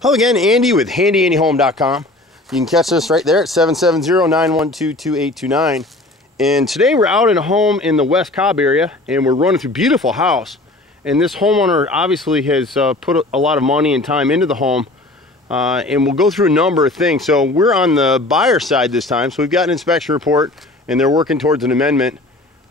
Hello again, Andy with HandyANDYHome.com. You can catch us right there at 770-912-2829. And today we're out in a home in the West Cobb area, and we're running through a beautiful house. And this homeowner obviously has put a lot of money and time into the home. And we'll go through a number of things. So we're on the buyer side this time. So we've got an inspection report, and they're working towards an amendment.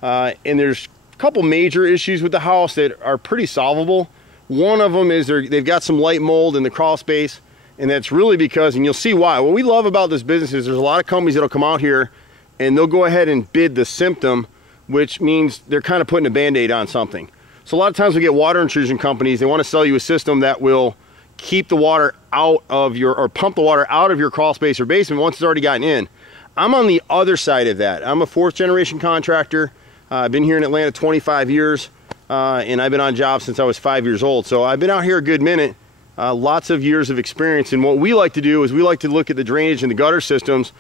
And there's a couple major issues with the house that are pretty solvable. One of them is they've got some light mold in the crawl space, and that's really because, and you'll see why. What we love about this business is there's a lot of companies that'll come out here and they'll go ahead and bid the symptom, which means they're kind of putting a band-aid on something. So a lot of times we get water intrusion companies, they want to sell you a system that will keep the water out of your, or pump the water out of your crawl space or basement once it's already gotten in. I'm on the other side of that. I'm a fourth generation contractor. I've been here in Atlanta 25 years. And I've been on jobs since I was 5 years old. So I've been out here a good minute, lots of years of experience. And what we like to do is we like to look at the drainage and the gutter systems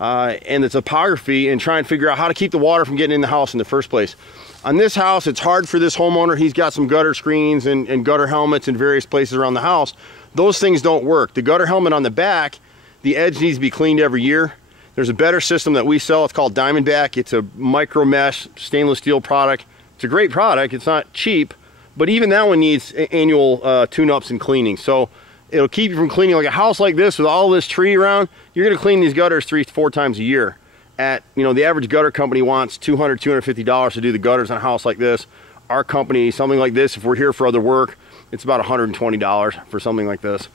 and the topography and try and figure out how to keep the water from getting in the house in the first place. On this house, it's hard for this homeowner. He's got some gutter screens and gutter helmets in various places around the house. Those things don't work. The gutter helmet on the back, the edge needs to be cleaned every year. There's a better system that we sell. It's called Diamondback. It's a micro mesh stainless steel product. It's a great product. It's not cheap, but even that one needs annual tune-ups and cleaning. So it'll keep you from cleaning. Like a house like this with all this tree around, you're going to clean these gutters 3 to 4 times a year. At, you know, the average gutter company wants $200, $250 to do the gutters on a house like this. Our company, something like this, if we're here for other work, it's about $120 for something like this.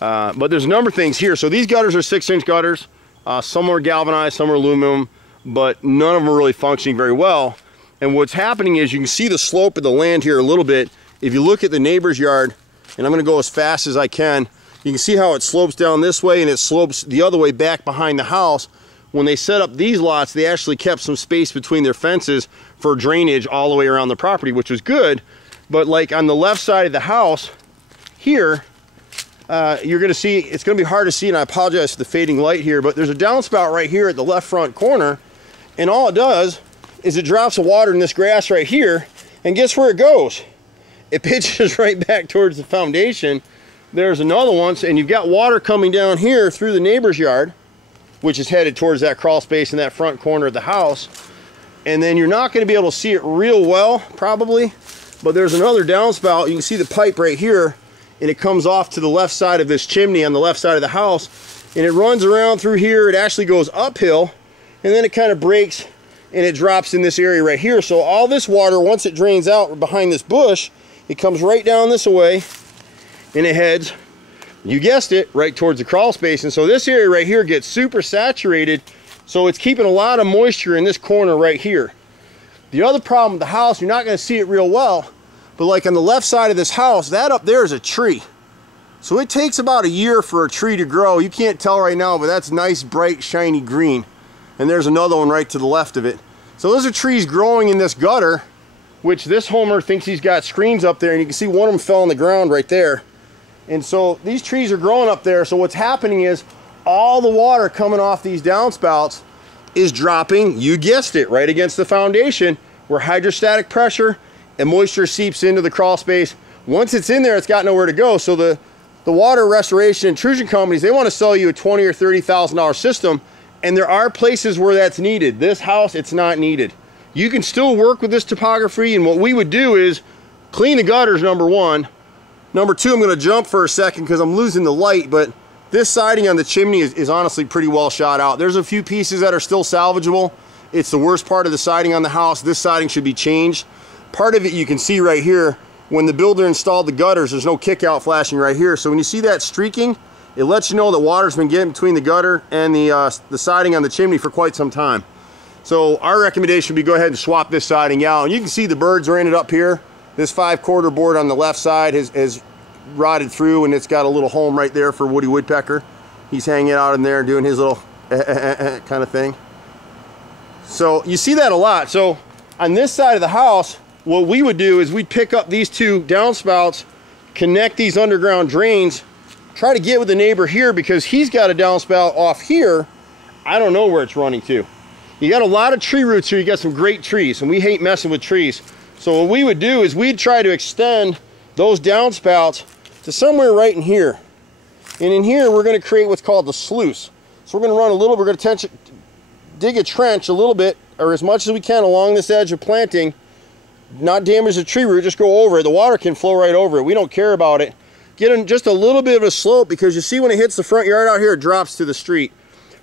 But there's a number of things here. So these gutters are 6-inch gutters. Some are galvanized, some are aluminum, but none of them are really functioning very well. And what's happening is you can see the slope of the land here a little bit. If you look at the neighbor's yard, and I'm going to go as fast as I can, you can see how it slopes down this way and it slopes the other way back behind the house. When they set up these lots, they actually kept some space between their fences for drainage all the way around the property, which was good. But like on the left side of the house here, you're going to see, it's going to be hard to see, and I apologize for the fading light here, but there's a downspout right here at the left front corner, and all it does is it drops the water in this grass right here, and guess where it goes? It pitches right back towards the foundation. There's another one, and you've got water coming down here through the neighbor's yard, which is headed towards that crawl space in that front corner of the house. And then you're not going to be able to see it real well, probably, but there's another downspout. You can see the pipe right here, and it comes off to the left side of this chimney on the left side of the house, and it runs around through here. It actually goes uphill, and then it kind of breaks and it drops in this area right here. So all this water, once it drains out behind this bush, it comes right down this way and it heads, you guessed it, right towards the crawl space. And so this area right here gets super saturated, so it's keeping a lot of moisture in this corner right here. The other problem with the house, you're not going to see it real well, but like on the left side of this house, that up there is a tree. So it takes about a year for a tree to grow. You can't tell right now, but that's nice, bright, shiny green. And there's another one right to the left of it. So those are trees growing in this gutter, which this homeowner thinks he's got screens up there, and you can see one of them fell on the ground right there. And so these trees are growing up there. So what's happening is all the water coming off these downspouts is dropping, you guessed it, right against the foundation, where hydrostatic pressure and moisture seeps into the crawl space. Once it's in there, it's got nowhere to go. So the water restoration intrusion companies, they want to sell you a $20,000 or $30,000 system. And there are places where that's needed. This house, it's not needed. You can still work with this topography, and what we would do is clean the gutters, number one. Number two, I'm going to jump for a second because I'm losing the light, but this siding on the chimney is honestly pretty well shot out. There's a few pieces that are still salvageable. It's the worst part of the siding on the house. This siding should be changed. Part of it you can see right here. When the builder installed the gutters, there's no kick out flashing right here. So when you see that streaking, it lets you know that water's been getting between the gutter and the siding on the chimney for quite some time. So our recommendation would be go ahead and swap this siding out. And you can see the birds are in it up here. This 5/4 board on the left side has rotted through, and it's got a little home right there for Woody Woodpecker. He's hanging out in there doing his little kind of thing. So you see that a lot. So on this side of the house, what we would do is we'd pick up these two downspouts, connect these underground drains, try to get with the neighbor here because he's got a downspout off here. I don't know where it's running to. You got a lot of tree roots here. You got some great trees, and we hate messing with trees. So what we would do is we'd try to extend those downspouts to somewhere right in here. And in here, we're going to create what's called the sluice. So we're going to run a little, we're going to dig a trench a little bit, or as much as we can along this edge of planting, not damage the tree root, just go over it. The water can flow right over it. We don't care about it. Get in just a little bit of a slope, because you see when it hits the front yard out here, it drops to the street.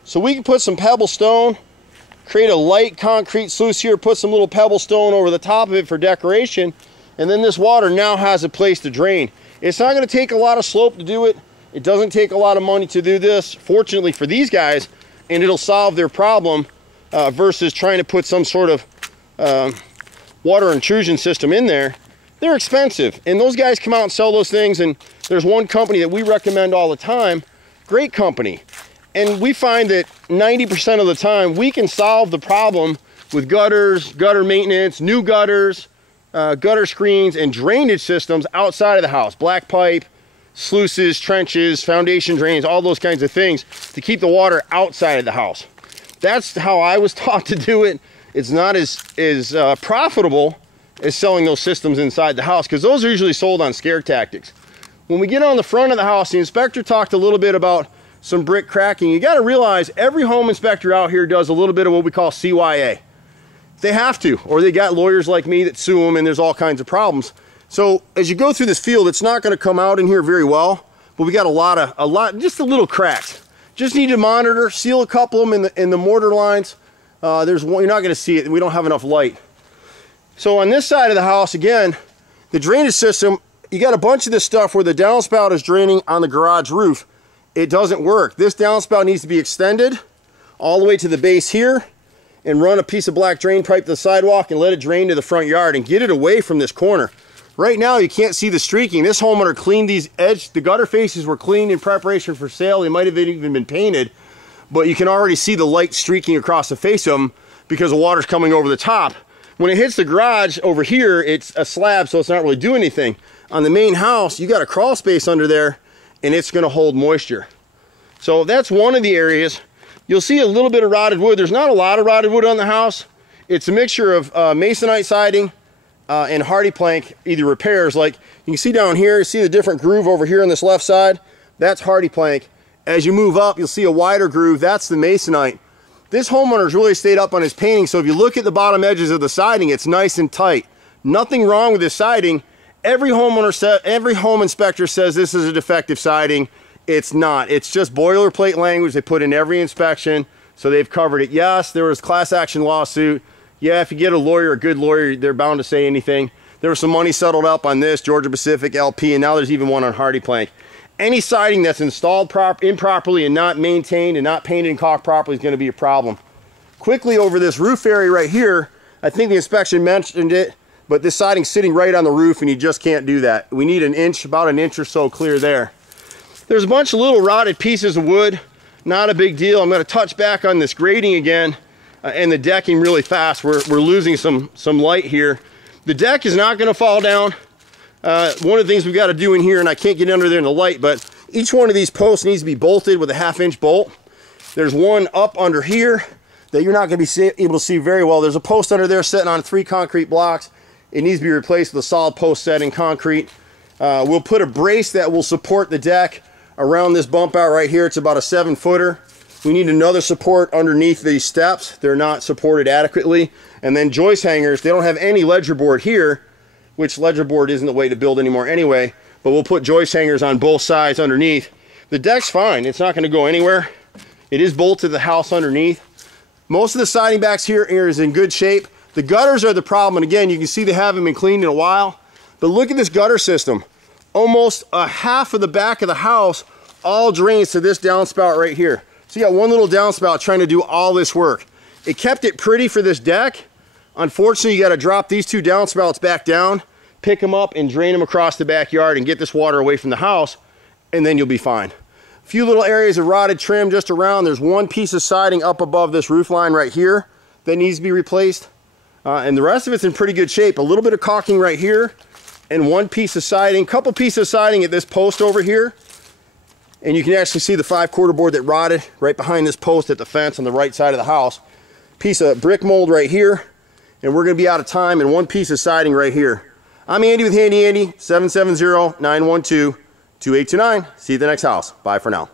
So we can put some pebble stone, create a light concrete sluice here, put some little pebble stone over the top of it for decoration, and then this water now has a place to drain. It's not going to take a lot of slope to do it. It doesn't take a lot of money to do this, fortunately for these guys, and it'll solve their problem versus trying to put some sort of water intrusion system in there. They're expensive, and those guys come out and sell those things, and there's one company that we recommend all the time, great company. And we find that 90% of the time we can solve the problem with gutters, gutter maintenance, new gutters, gutter screens, and drainage systems outside of the house. Black pipe, sluices, trenches, foundation drains, all those kinds of things to keep the water outside of the house. That's how I was taught to do it. It's not as profitable as selling those systems inside the house, because those are usually sold on scare tactics. When we get on the front of the house, the inspector talked a little bit about some brick cracking. You got to realize every home inspector out here does a little bit of what we call CYA. They have to, or they got lawyers like me that sue them, and there's all kinds of problems. So as you go through this field, it's not going to come out in here very well, but we got just a little cracks. Just need to monitor, seal a couple of them in the mortar lines. There's one, you're not going to see it, we don't have enough light. So on this side of the house, again, the drainage system, you got a bunch of this stuff where the downspout is draining on the garage roof. It doesn't work. This downspout needs to be extended all the way to the base here, and run a piece of black drain pipe to the sidewalk and let it drain to the front yard and get it away from this corner. Right now you can't see the streaking. This homeowner cleaned these the gutter faces were cleaned in preparation for sale. They might have even been painted, but you can already see the light streaking across the face of them because the water's coming over the top. When it hits the garage over here, it's a slab, so it's not really doing anything. On the main house, you got a crawl space under there, and it's going to hold moisture. So that's one of the areas. You'll see a little bit of rotted wood. There's not a lot of rotted wood on the house. It's a mixture of masonite siding and hardy plank, either repairs. Like you can see down here, you see the different groove over here on this left side. That's hardy plank. As you move up, you'll see a wider groove. That's the masonite. This homeowner's really stayed up on his painting, so if you look at the bottom edges of the siding, it's nice and tight. Nothing wrong with this siding. Every home inspector says this is a defective siding. It's not. It's just boilerplate language they put in every inspection, so they've covered it. Yes, there was class action lawsuit. Yeah, if you get a lawyer, a good lawyer, they're bound to say anything. There was some money settled up on this, Georgia Pacific, LP, and now there's even one on hardy plank. Any siding that's installed improperly and not maintained and not painted and caulked properly is going to be a problem. Quickly over this roof area right here, I think the inspection mentioned it, but this siding's sitting right on the roof and you just can't do that. We need an inch, about an inch or so clear there. There's a bunch of little rotted pieces of wood, not a big deal. I'm going to touch back on this grading again and the decking really fast. We're losing some light here. The deck is not going to fall down. One of the things we've got to do in here, and I can't get under there in the light, but each one of these posts needs to be bolted with a 1/2 inch bolt. There's one up under here that you're not going to be able to see very well. There's a post under there sitting on 3 concrete blocks. It needs to be replaced with a solid post set in concrete. We'll put a brace that will support the deck around this bump out right here. It's about a 7-footer. We need another support underneath these steps. They're not supported adequately. And then joist hangers. They don't have any ledger board here, which ledger board isn't the way to build anymore anyway, but we'll put joist hangers on both sides underneath. The deck's fine. It's not going to go anywhere. It is bolted to the house underneath. Most of the siding backs here is in good shape. The gutters are the problem, and again, you can see they haven't been cleaned in a while. But look at this gutter system. Almost a half of the back of the house all drains to this downspout right here. So you got one little downspout trying to do all this work. It kept it pretty for this deck. Unfortunately, you got to drop these 2 downspouts back down, pick them up, and drain them across the backyard and get this water away from the house, and then you'll be fine. A few little areas of rotted trim just around. There's one piece of siding up above this roof line right here that needs to be replaced. And the rest of it's in pretty good shape. A little bit of caulking right here, and one piece of siding, couple pieces of siding at this post over here. And you can actually see the 5/4 board that rotted right behind this post at the fence on the right side of the house. Piece of brick mold right here, and we're going to be out of time, and one piece of siding right here. I'm Andy with Handy Andy, 770-912-2722. 2829. See you at the next house. Bye for now.